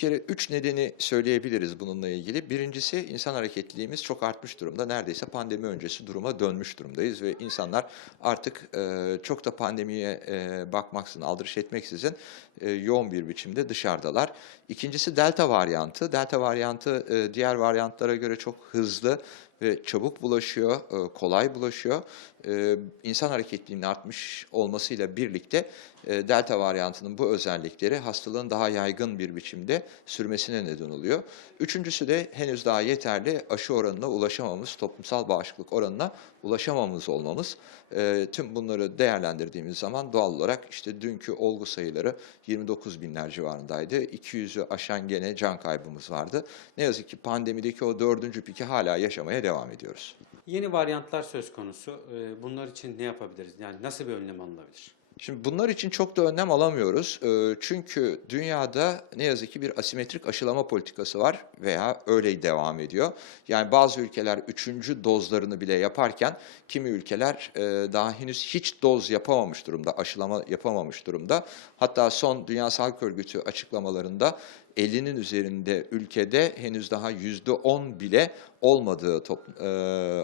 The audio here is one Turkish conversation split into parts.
kere üç nedeni söyleyebiliriz bununla ilgili. Birincisi insan hareketliliğimiz çok artmış durumda. Neredeyse pandemi öncesi duruma dönmüş durumdayız ve insanlar artık e, çok da pandemiye e, bakmaksızın, aldırış etmeksizin e, yoğun bir biçimde dışarıdalar. İkincisi delta varyantı. Delta varyantı e, diğer varyantlara göre çok hızlı ve çabuk bulaşıyor, e, kolay bulaşıyor. E, İnsan hareketliliğinin artmış olmasıyla birlikte e, delta varyantının bu özellikleri hastalığın daha yaygın bir biçimde sürmesine neden oluyor. Üçüncüsü de henüz daha yeterli aşı oranına ulaşamamız, toplumsal bağışıklık oranına ulaşamamız olmamız. E, Tüm bunları değerlendirdiğimiz zaman doğal olarak işte dünkü olgu sayıları 29 binler civarındaydı. 200'ü aşan gene can kaybımız vardı. Ne yazık ki pandemideki o dördüncü piki hala yaşamaya devam ediyoruz. Yeni varyantlar söz konusu. Ee, Bunlar için ne yapabiliriz? Yani nasıl bir önlem alınabilir? Şimdi bunlar için çok da önlem alamıyoruz. Ee, Çünkü dünyada ne yazık ki bir asimetrik aşılama politikası var veya öyle devam ediyor. Yani bazı ülkeler üçüncü dozlarını bile yaparken kimi ülkeler e, daha henüz hiç doz yapamamış durumda, aşılama yapamamış durumda. Hatta son Dünya Sağlık Örgütü açıklamalarında 50'nin üzerinde ülkede henüz daha %10 bile olmadığı top, e,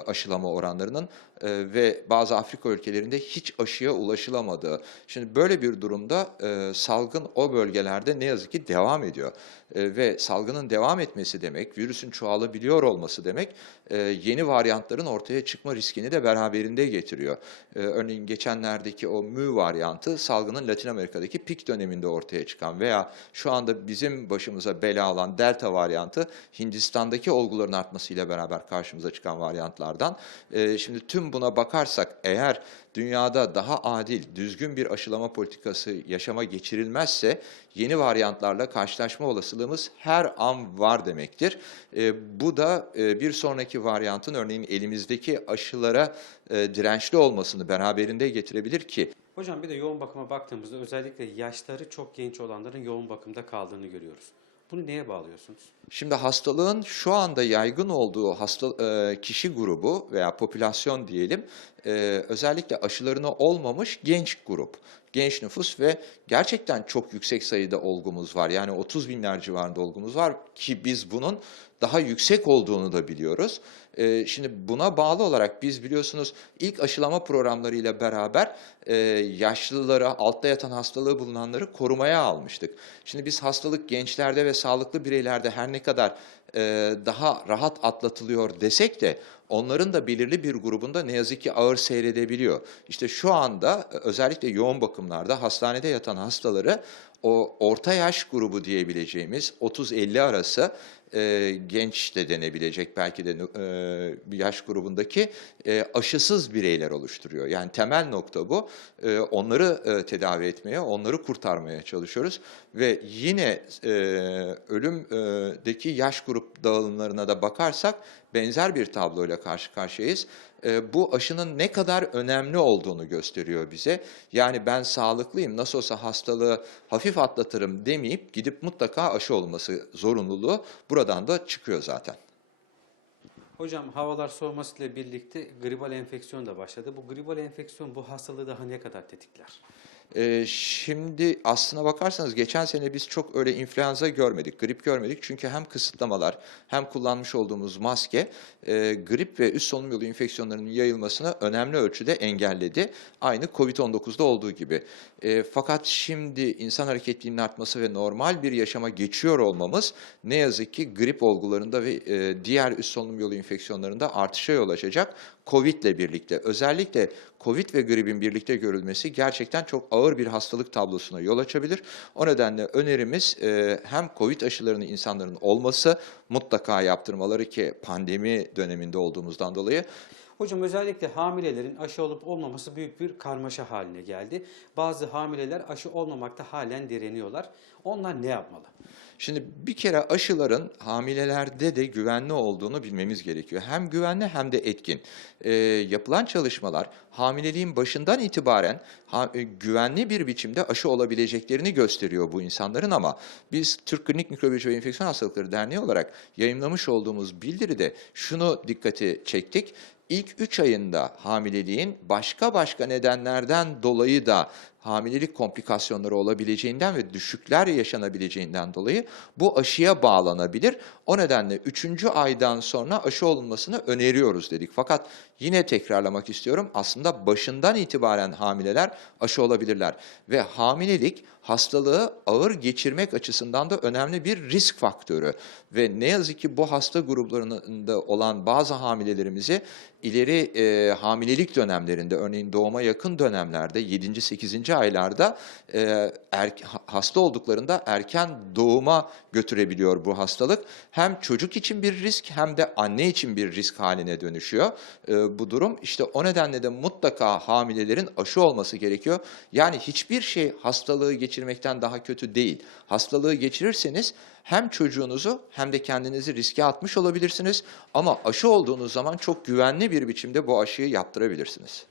aşılama oranlarının e, ve bazı Afrika ülkelerinde hiç aşıya ulaşılamadığı. Şimdi böyle bir durumda e, salgın o bölgelerde ne yazık ki devam ediyor. E, ve salgının devam etmesi demek, virüsün çoğalabiliyor olması demek, e, yeni varyantların ortaya çıkma riskini de beraberinde getiriyor. E, örneğin geçenlerdeki o mü varyantı salgının Latin Amerika'daki pik döneminde ortaya çıkan veya şu anda bizim başımıza bela alan delta varyantı Hindistan'daki olguların artmasıyla beraber karşımıza çıkan varyantlardan. E, şimdi tüm buna bakarsak eğer dünyada daha adil, düzgün bir aşılama politikası yaşama geçirilmezse yeni varyantlarla karşılaşma olasılığımız her an var demektir. E, bu da e, bir sonraki varyantın örneğin elimizdeki aşılara e, dirençli olmasını beraberinde getirebilir ki Hocam bir de yoğun bakıma baktığımızda özellikle yaşları çok genç olanların yoğun bakımda kaldığını görüyoruz. Bunu neye bağlıyorsunuz? Şimdi hastalığın şu anda yaygın olduğu hasta e, kişi grubu veya popülasyon diyelim e, özellikle aşılarını olmamış genç grup, genç nüfus ve gerçekten çok yüksek sayıda olgumuz var. Yani 30 binler civarında olgumuz var ki biz bunun daha yüksek olduğunu da biliyoruz. E, şimdi buna bağlı olarak biz biliyorsunuz ilk aşılama programlarıyla beraber e, yaşlılara, altta yatan hastalığı bulunanları korumaya almıştık. Şimdi biz hastalık gençlerde ve sağlıklı bireylerde her ne kadar e, daha rahat atlatılıyor desek de onların da belirli bir grubunda ne yazık ki ağır seyredebiliyor. İşte şu anda e, özellikle yoğun bakımlarda hastanede yatan hastaları o orta yaş grubu diyebileceğimiz 30-50 arası e, genç de denebilecek belki de e, yaş grubundaki e, aşısız bireyler oluşturuyor. Yani temel nokta bu. E, onları e, tedavi etmeye, onları kurtarmaya çalışıyoruz ve yine e, ölümdeki yaş grup dağılımlarına da bakarsak benzer bir tabloyla karşı karşıyayız. E, bu aşının ne kadar önemli olduğunu gösteriyor bize. Yani ben sağlıklıyım, nasıl olsa hastalığı hafif atlatırım demeyip gidip mutlaka aşı olması zorunluluğu buradan da çıkıyor zaten. Hocam havalar soğumasıyla birlikte gribal enfeksiyon da başladı. Bu gribal enfeksiyon bu hastalığı daha ne kadar tetikler? Ee, şimdi aslına bakarsanız geçen sene biz çok öyle influenza görmedik, grip görmedik. Çünkü hem kısıtlamalar hem kullanmış olduğumuz maske e, grip ve üst solunum yolu enfeksiyonlarının yayılmasını önemli ölçüde engelledi. Aynı COVID-19'da olduğu gibi. E, fakat şimdi insan hareketliliğinin artması ve normal bir yaşama geçiyor olmamız ne yazık ki grip olgularında ve e, diğer üst solunum yolu enfeksiyonlarında artışa yol açacak. Covid ile birlikte özellikle Covid ve gripin birlikte görülmesi gerçekten çok ağır bir hastalık tablosuna yol açabilir. O nedenle önerimiz e, hem Covid aşılarını insanların olması mutlaka yaptırmaları ki pandemi döneminde olduğumuzdan dolayı Hocam özellikle hamilelerin aşı olup olmaması büyük bir karmaşa haline geldi. Bazı hamileler aşı olmamakta halen direniyorlar. Onlar ne yapmalı? Şimdi bir kere aşıların hamilelerde de güvenli olduğunu bilmemiz gerekiyor. Hem güvenli hem de etkin. Ee, yapılan çalışmalar hamileliğin başından itibaren ha- e, güvenli bir biçimde aşı olabileceklerini gösteriyor bu insanların ama biz Türk Klinik Mikrobiyoloji ve Enfeksiyon Hastalıkları Derneği olarak yayınlamış olduğumuz bildiride şunu dikkati çektik. ilk 3 ayında hamileliğin başka başka nedenlerden dolayı da hamilelik komplikasyonları olabileceğinden ve düşükler yaşanabileceğinden dolayı bu aşıya bağlanabilir. O nedenle 3. aydan sonra aşı olunmasını öneriyoruz dedik. Fakat yine tekrarlamak istiyorum aslında başından itibaren hamileler aşı olabilirler. Ve hamilelik hastalığı ağır geçirmek açısından da önemli bir risk faktörü. Ve ne yazık ki bu hasta gruplarında olan bazı hamilelerimizi ileri e, hamilelik dönemlerinde örneğin doğuma yakın dönemlerde 7. 8. aylarda e, er- ha- hasta olduklarında erken doğuma götürebiliyor bu hastalık. Hem çocuk için bir risk hem de anne için bir risk haline dönüşüyor e, bu durum. İşte o nedenle de mutlaka hamilelerin aşı olması gerekiyor. Yani hiçbir şey hastalığı geçirmekten daha kötü değil. Hastalığı geçirirseniz hem çocuğunuzu hem de kendinizi riske atmış olabilirsiniz. Ama aşı olduğunuz zaman çok güvenli bir biçimde bu aşıyı yaptırabilirsiniz.